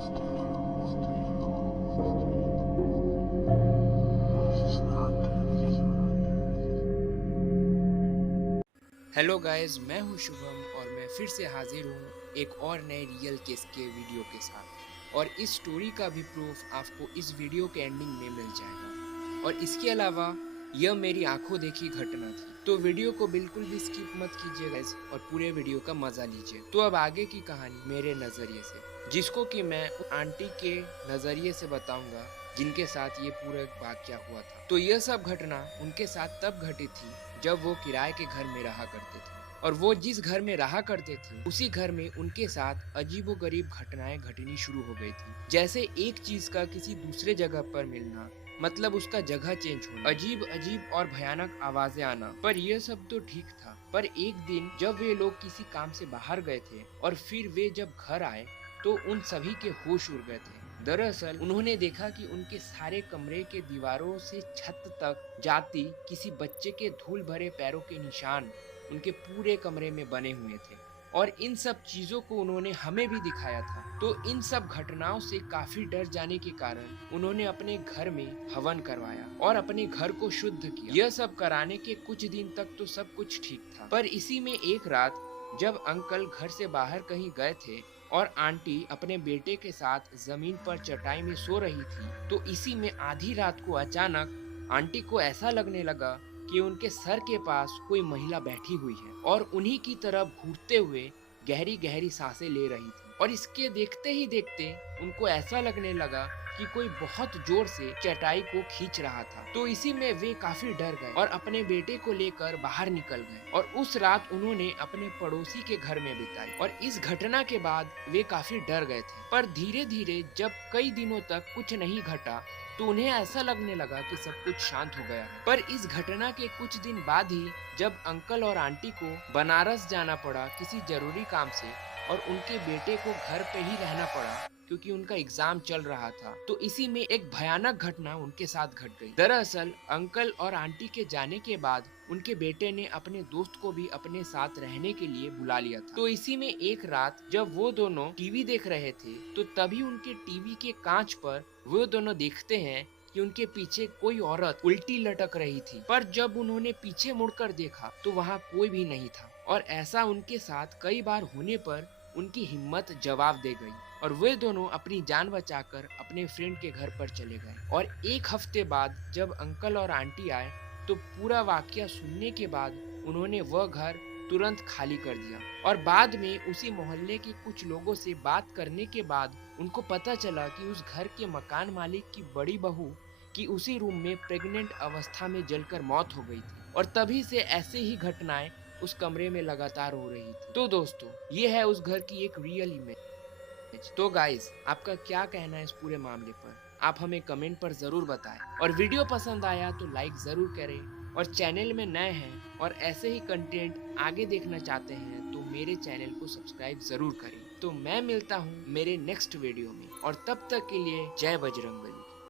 Hello guys, मैं हूं शुभम और मैं फिर से हाजिर हूं एक और नए रियल केस के वीडियो के साथ। और इस स्टोरी का भी प्रूफ आपको इस वीडियो के एंडिंग में मिल जाएगा। और इसके अलावा यह मेरी आंखों देखी घटना थी, तो वीडियो को बिल्कुल भी स्किप मत कीजिए गाइस और पूरे वीडियो का मजा लीजिए। तो अब आगे की कहानी मेरे नजरिए से, जिसको कि मैं आंटी के नजरिए से बताऊंगा जिनके साथ ये पूरा वाकया हुआ था। तो यह सब घटना उनके साथ तब घटी थी जब वो किराए के घर में रहा करते थे। और वो जिस घर में रहा करते थे उसी घर में उनके साथ अजीबोगरीब घटनाएं घटनी शुरू हो गई थी। जैसे एक चीज का किसी दूसरे जगह पर मिलना, मतलब उसका जगह चेंज होना, अजीब अजीब और भयानक आवाजें आना। पर यह सब तो ठीक था, पर एक दिन जब वे लोग किसी काम से बाहर गए थे और फिर वे जब घर आए तो उन सभी के होश उड़ गए थे। दरअसल उन्होंने देखा कि उनके सारे कमरे के दीवारों से छत तक जाती किसी बच्चे के धूल भरे पैरों के निशान उनके पूरे कमरे में बने हुए थे। और इन सब चीजों को उन्होंने हमें भी दिखाया था। तो इन सब घटनाओं से काफी डर जाने के कारण उन्होंने अपने घर में हवन करवाया और अपने घर को शुद्ध किया। यह सब कराने के कुछ दिन तक तो सब कुछ ठीक था, पर इसी में एक रात जब अंकल घर से बाहर कहीं गए थे और आंटी अपने बेटे के साथ जमीन पर चटाई में सो रही थी, तो इसी में आधी रात को अचानक आंटी को ऐसा लगने लगा कि उनके सर के पास कोई महिला बैठी हुई है और उन्हीं की तरफ घूरते हुए गहरी गहरी सांसें ले रही थी। और इसके देखते ही देखते उनको ऐसा लगने लगा कि कोई बहुत जोर से चटाई को खींच रहा था। तो इसी में वे काफी डर गए और अपने बेटे को लेकर बाहर निकल गए और उस रात उन्होंने अपने पड़ोसी के घर में बिताई। और इस घटना के बाद वे काफी डर गए थे, पर धीरे धीरे जब कई दिनों तक कुछ नहीं घटा तो उन्हें ऐसा लगने लगा कि सब कुछ शांत हो गया है। पर इस घटना के कुछ दिन बाद ही जब अंकल और आंटी को बनारस जाना पड़ा किसी जरूरी काम से और उनके बेटे को घर पे ही रहना पड़ा क्योंकि उनका एग्जाम चल रहा था, तो इसी में एक भयानक घटना उनके साथ घट गई। दरअसल अंकल और आंटी के जाने के बाद उनके बेटे ने अपने दोस्त को भी अपने साथ रहने के लिए बुला लिया था। तो इसी में एक रात जब वो दोनों टीवी देख रहे थे तो तभी उनके टीवी के कांच पर वो दोनों देखते हैं कि उनके पीछे कोई औरत उल्टी लटक रही थी। पर जब उन्होंने पीछे मुड़कर देखा तो वहाँ कोई भी नहीं था। और ऐसा उनके साथ कई बार होने पर उनकी हिम्मत जवाब दे गई और वे दोनों अपनी जान बचाकर अपने फ्रेंड के घर पर चले गए। और एक हफ्ते बाद जब अंकल और आंटी आए तो पूरा वाकया सुनने के बाद उन्होंने वह घर तुरंत खाली कर दिया। और बाद में उसी मोहल्ले के कुछ लोगों से बात करने के बाद उनको पता चला कि उस घर के मकान मालिक की बड़ी बहू की उसी रूम में प्रेग्नेंट अवस्था में जलकर मौत हो गई थी। और तभी से ऐसे ही घटनाएं उस कमरे में लगातार हो रही थी। तो दोस्तों, ये है उस घर की एक रियल इमेज। तो गाइस, आपका क्या कहना है इस पूरे मामले पर? आप हमें कमेंट पर जरूर बताएं। और वीडियो पसंद आया तो लाइक जरूर करें। और चैनल में नए हैं और ऐसे ही कंटेंट आगे देखना चाहते हैं तो मेरे चैनल को सब्सक्राइब जरूर करें। तो मैं मिलता हूँ मेरे नेक्स्ट वीडियो में, और तब तक के लिए जय बजरंगबली।